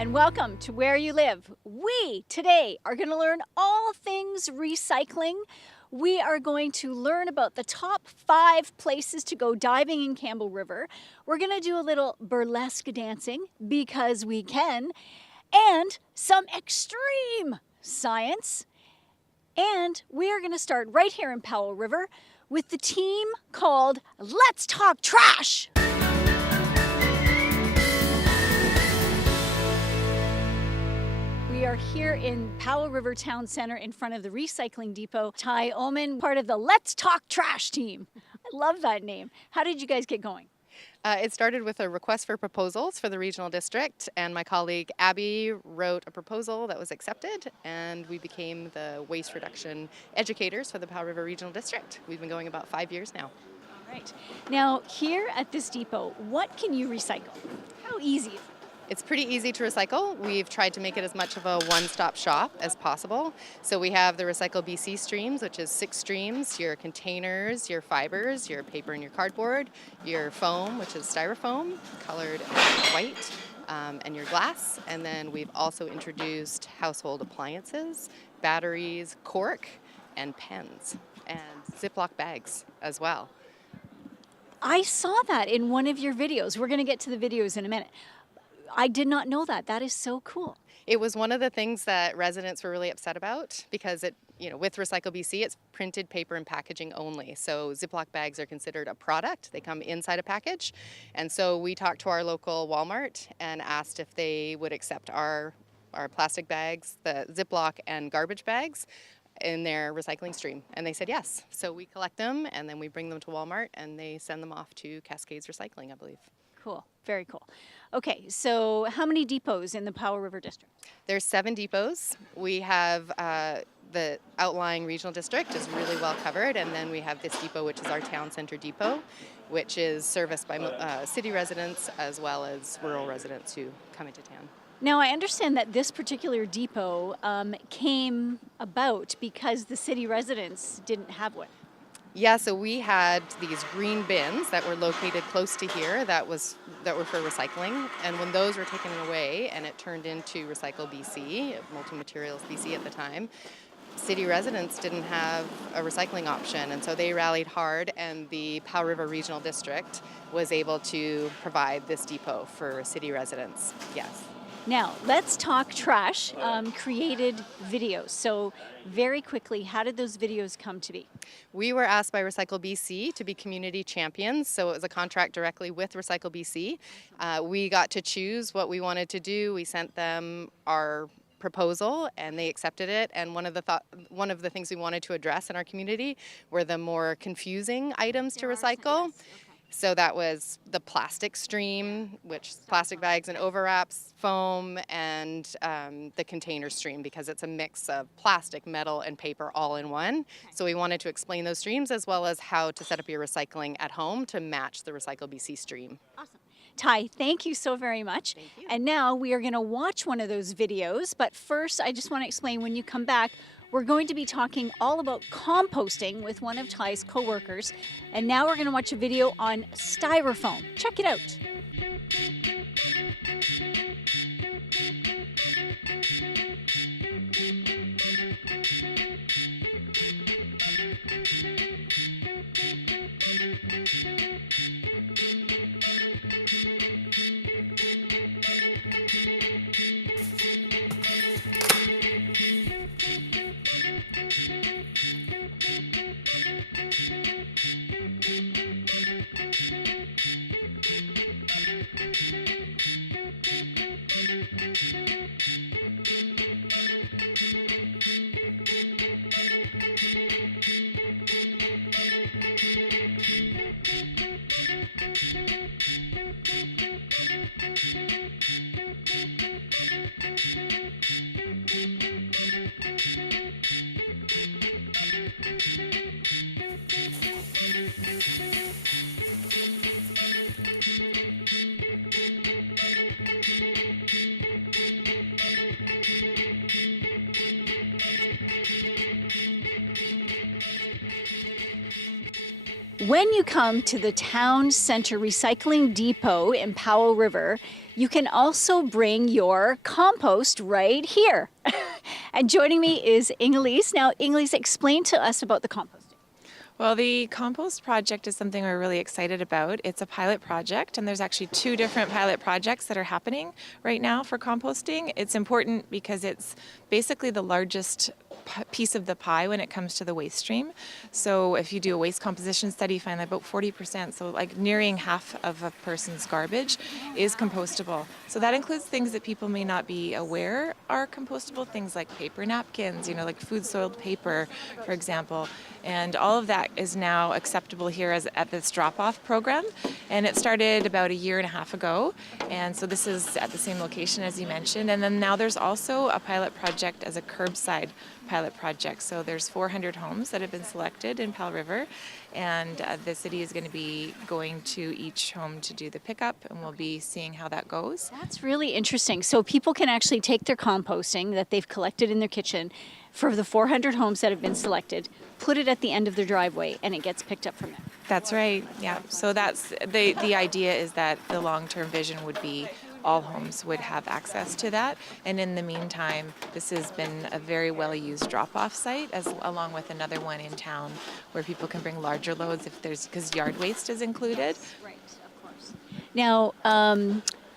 and welcome to Where You Live. We today are going to learn all things recycling. We are going to learn about the top 5 places to go diving in Powell River. We're going to do a little burlesque dancing because we can, and some extreme science. And we are going to start right here in Powell River with the team called Let's Talk Trash. We are here in Powell River Town Center in front of the recycling depot. Ty Oman, part of the Let's Talk Trash team. I love that name. How did you guys get going? It started with a request for proposals for the regional district, and my colleague Abby wrote a proposal that was accepted, and we became the waste reduction educators for the Powell River Regional District. We've been going about 5 years now. All right. Now, here at this depot, what can you recycle? How easy is it? It's pretty easy to recycle. We've tried to make it as much of a one-stop shop as possible. So we have the Recycle BC streams, which is 6 streams, your containers, your fibers, your paper and your cardboard, your foam, which is styrofoam, colored white, and your glass. And then we've also introduced household appliances, batteries, cork, and pens, and Ziploc bags as well. I saw that in one of your videos. We're going to get to the videos in a minute. I did not know that. That is so cool. It was one of the things that residents were really upset about because with Recycle BC, it's printed paper and packaging only. So Ziploc bags are considered a product. They come inside a package. And so we talked to our local Walmart and asked if they would accept our plastic bags, the Ziploc and garbage bags in their recycling stream. And they said yes. So we collect them and then we bring them to Walmart and they send them off to Cascades Recycling, I believe. Cool. Very cool. Okay, so how many depots in the Powell River District? There's 7 depots. We have the outlying regional district is really well covered, and then we have this depot, which is our town center depot, which is serviced by city residents as well as rural residents who come into town. Now, I understand that this particular depot came about because the city residents didn't have one. Yeah, so we had these green bins that were located close to here that were for recycling, and when those were taken away and it turned into Recycle BC, Multi-Materials BC at the time, city residents didn't have a recycling option, and so they rallied hard, and the Powell River Regional District was able to provide this depot for city residents. Yes. Now, Let's Talk Trash created videos. So very quickly, how did those videos come to be? We were asked by Recycle BC to be community champions, so it was a contract directly with Recycle BC. We got to choose what we wanted to do. We sent them our proposal and they accepted it, and one of the things we wanted to address in our community were the more confusing items to recycle. Yes. Okay. So that was the plastic stream, which plastic bags and overwraps, foam, and the container stream, because it's a mix of plastic, metal, and paper all in one. So we wanted to explain those streams as well as how to set up your recycling at home to match the Recycle BC stream. Awesome. Ty, thank you so very much. Thank you. And now we are going to watch one of those videos. But first, I just want to explain, when you come back, we're going to be talking all about composting with one of Ty's coworkers. And now we're going to watch a video on styrofoam. Check it out. When you come to the Town Center Recycling Depot in Powell River, You can also bring your compost right here. And joining me is Ingelise. Now, Ingelise, explain to us about the composting. Well, the compost project is something we're really excited about. It's a pilot project, and there's actually 2 different pilot projects that are happening right now for composting. It's important because it's basically the largest piece of the pie when it comes to the waste stream. So if you do a waste composition study, you find that about 40%, so like nearing half of a person's garbage is compostable. So that includes things that people may not be aware are compostable, things like paper napkins, like food soiled paper, for example. And all of that is now acceptable here at this drop-off program. And it started about a year and a half ago. And so this is at the same location as you mentioned. And then now there's also a pilot project as a curbside pilot project. So there's 400 homes that have been selected in Powell River. And the city is going to be going to each home to do the pickup, and we'll be seeing how that goes. That's really interesting. So people can actually take their composting that they've collected in their kitchen for the 400 homes that have been selected, put it at the end of their driveway, and it gets picked up from there. That's right. Yeah. So that's the idea is that the long-term vision would be all homes would have access to that. And in the meantime, this has been a very well-used drop-off site, along with another one in town where people can bring larger loads because yard waste is included. Right, of course. Now,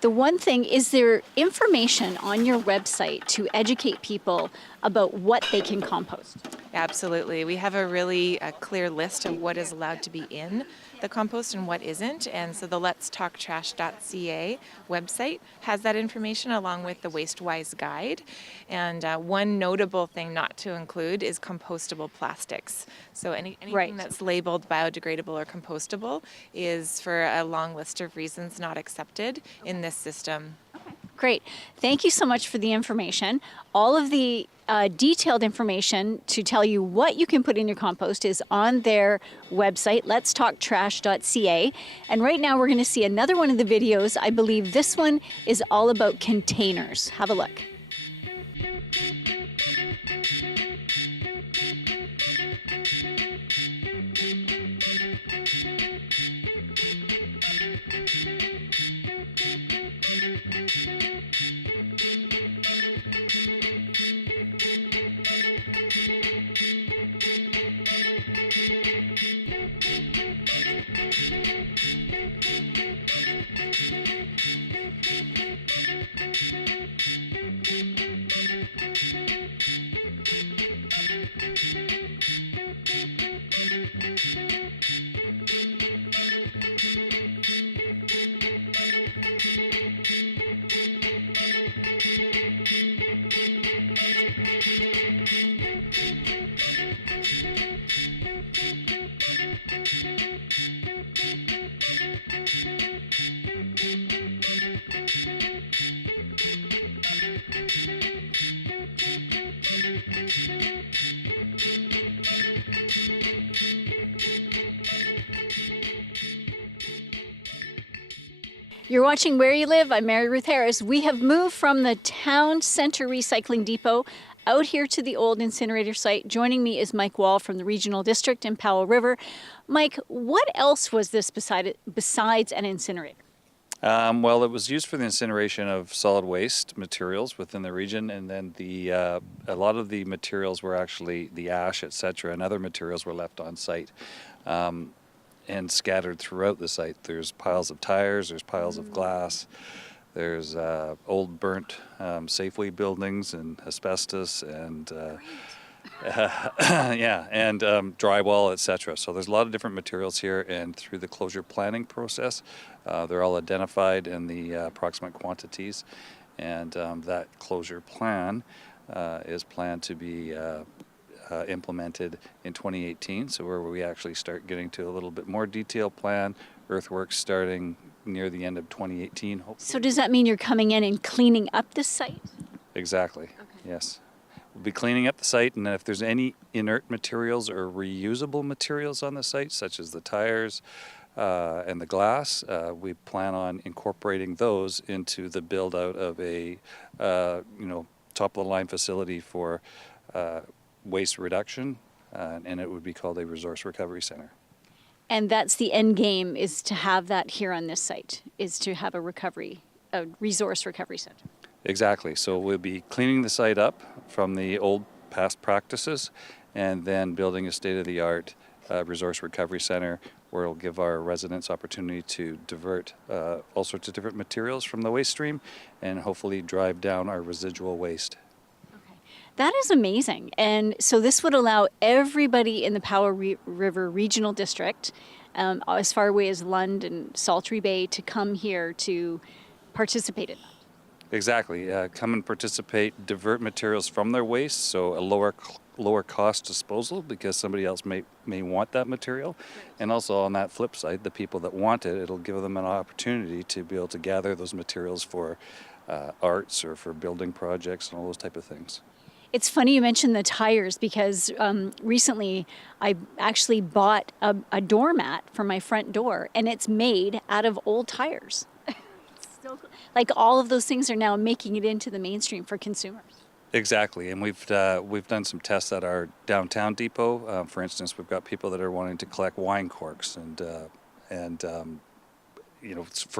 the one thing, is there information on your website to educate people about what they can compost? Absolutely. We have a really clear list of what is allowed to be in the compost and what isn't. And so the letstalktrash.ca website has that information along with the WasteWise guide. And one notable thing not to include is compostable plastics. So anything that's labeled biodegradable or compostable is, for a long list of reasons, not accepted in this system. Great. Thank you so much for the information. All of the detailed information to tell you what you can put in your compost is on their website, letstalktrash.ca. And right now we're going to see another one of the videos. I believe this one is all about containers. Have a look. You're watching Where You Live. I'm Mary Ruth Harris. We have moved from the town center recycling depot out here to the old incinerator site. Joining me is Mike Wall from the Regional District in Powell River. Mike, what else was this besides an incinerator? Well, it was used for the incineration of solid waste materials within the region, and then a lot of the materials were actually the ash, etc., and other materials were left on site and scattered throughout the site. There's piles of tires, there's piles of glass, there's old burnt Safeway buildings and asbestos and and drywall, etc. So there's a lot of different materials here, and through the closure planning process, they're all identified in the approximate quantities, and that closure plan is planned to be implemented in 2018, so where we actually start getting to a little bit more detailed plan, earthworks starting near the end of 2018, hopefully. So does that mean you're coming in and cleaning up the site? Exactly, yes. We'll be cleaning up the site, and if there's any inert materials or reusable materials on the site, such as the tires and the glass, we plan on incorporating those into the build out of a top of the line facility for waste reduction, and it would be called a resource recovery center. And that's the end game, is to have that here on this site, is to have a recovery a resource recovery center. Exactly. So we'll be cleaning the site up from the old past practices and then building a state-of-the-art resource recovery center where it'll give our residents opportunity to divert all sorts of different materials from the waste stream and hopefully drive down our residual waste. Okay. That is amazing. And so this would allow everybody in the Powell River Regional District, as far away as Lund and Saltry Bay, to come here to participate in that. Exactly. Come and participate, divert materials from their waste, so a lower cost disposal because somebody else may want that material. And also on that flip side, the people that want it, it'll give them an opportunity to be able to gather those materials for arts or for building projects and all those type of things. It's funny you mentioned the tires because recently I actually bought a doormat for my front door and it's made out of old tires. Like all of those things are now making it into the mainstream for consumers. Exactly, and we've done some tests at our downtown depot. For instance, we've got people that are wanting to collect wine corks and for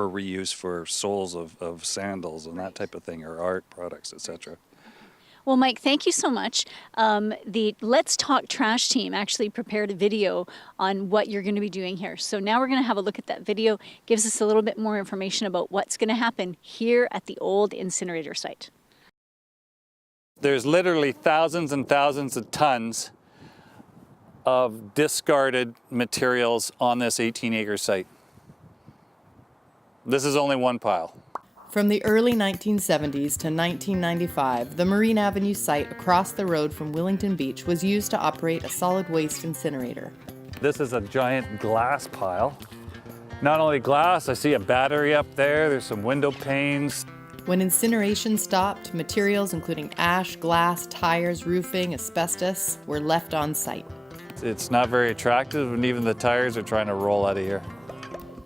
reuse for soles of sandals and that type of thing, or art products, etc. Well, Mike, thank you so much. The Let's Talk Trash team actually prepared a video on what you're going to be doing here. So now we're going to have a look at that video. Gives us a little bit more information about what's going to happen here at the old incinerator site. There's literally thousands and thousands of tons of discarded materials on this 18-acre site. This is only one pile. From the early 1970s to 1995, the Marine Avenue site across the road from Willington Beach was used to operate a solid waste incinerator. This is a giant glass pile. Not only glass, I see a battery up there, there's some window panes. When incineration stopped, materials including ash, glass, tires, roofing, asbestos were left on site. It's not very attractive, and even the tires are trying to roll out of here.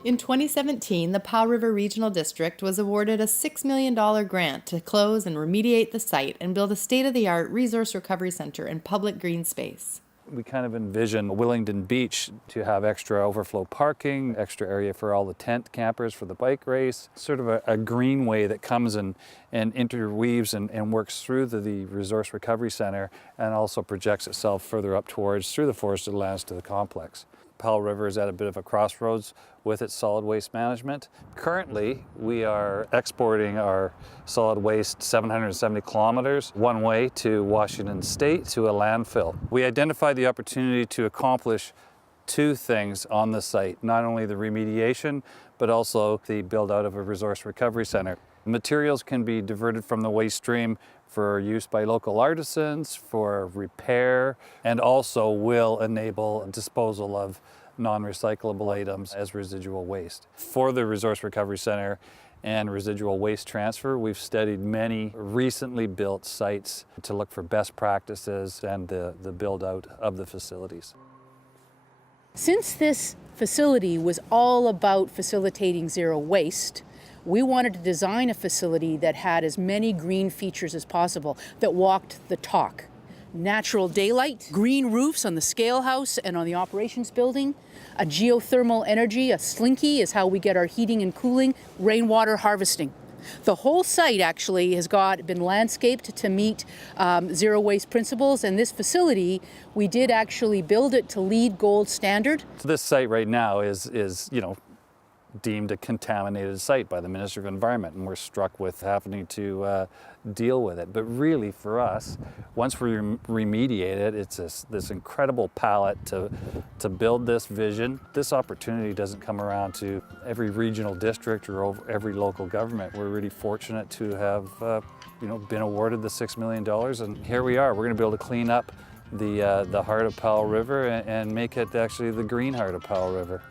In 2017, the Powell River Regional District was awarded a $6 million grant to close and remediate the site and build a state-of-the-art resource recovery center and public green space. We kind of envision Willington Beach to have extra overflow parking, extra area for all the tent campers for the bike race, sort of a greenway that comes and interweaves and works through the resource recovery center and also projects itself further up towards through the forested lands to the complex. Powell River is at a bit of a crossroads with its solid waste management. Currently, we are exporting our solid waste 770 kilometers one way to Washington State to a landfill. We identified the opportunity to accomplish two things on the site, not only the remediation, but also the build out of a resource recovery center. Materials can be diverted from the waste stream for use by local artisans, for repair, and also will enable disposal of non-recyclable items as residual waste. For the Resource Recovery Center and residual waste transfer, we've studied many recently built sites to look for best practices and the build out of the facilities. Since this facility was all about facilitating zero waste, we wanted to design a facility that had as many green features as possible, that walked the talk. Natural daylight, green roofs on the scale house and on the operations building, a geothermal energy, a slinky is how we get our heating and cooling, rainwater harvesting. The whole site actually has been landscaped to meet zero waste principles, and this facility, we did actually build it to LEED Gold standard. So this site right now is deemed a contaminated site by the Minister of Environment, and we're struck with having to deal with it. But really for us, once we remediate it, it's this incredible palette to build this vision. This opportunity doesn't come around to every regional district or every local government. We're really fortunate to have been awarded the $6 million, and here we are. We're going to be able to clean up the heart of Powell River and make it actually the green heart of Powell River.